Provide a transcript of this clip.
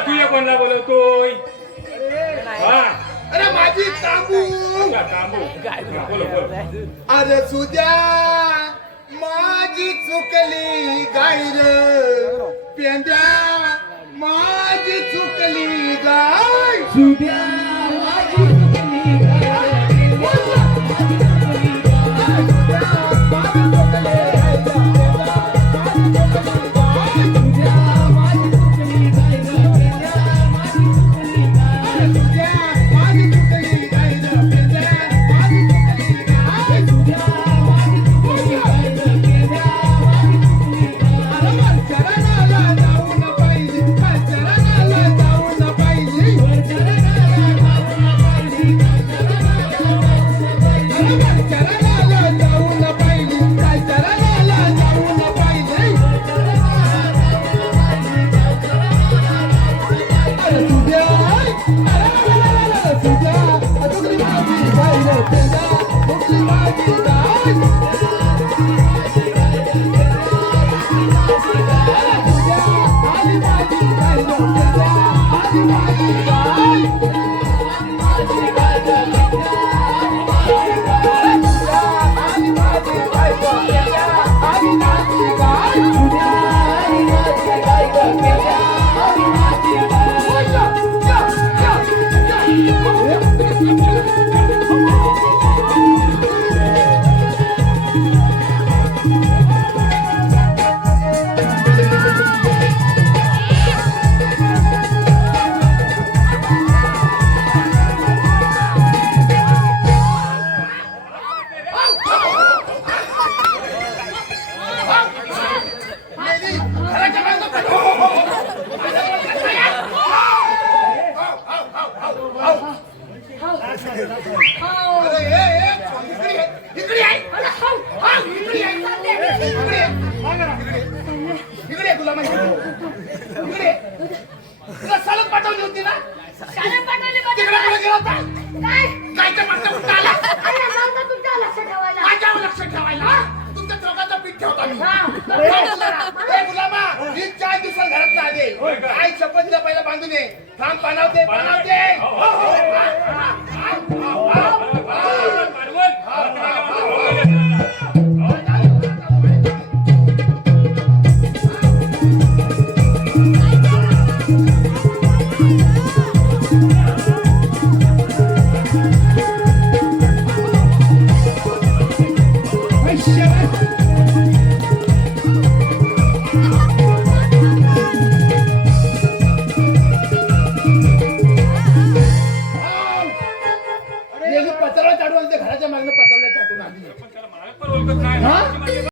तुझ्या तुझ्या कोणला बोलवतोय? हा. अरे माझी काबू. बोलो बोलो. अरे सुद्या माझी चुकली गायर पेंड्या माझी चुकली गाय. सुद्या कुठली माझी इकडे तुला माहिती इकडे तुला सलग पाठवली होती ना शाळेत पाठवली का तिकडे कुठे गेला होता काय? काय ते कुठं आला अरे तुमच्या लक्षात ठेवायला. माझ्यावर लक्ष ठेवायला हा? तुमच्या चौकाचा पीठ ठेवता मी ए, गुलामा, ही चार दिवसात घरात नाही आले काय पहिला बांधून ये थांब पाणावते पाणावते पत्राला चाटून आली मला पण ओळखत नाही. हा? माझी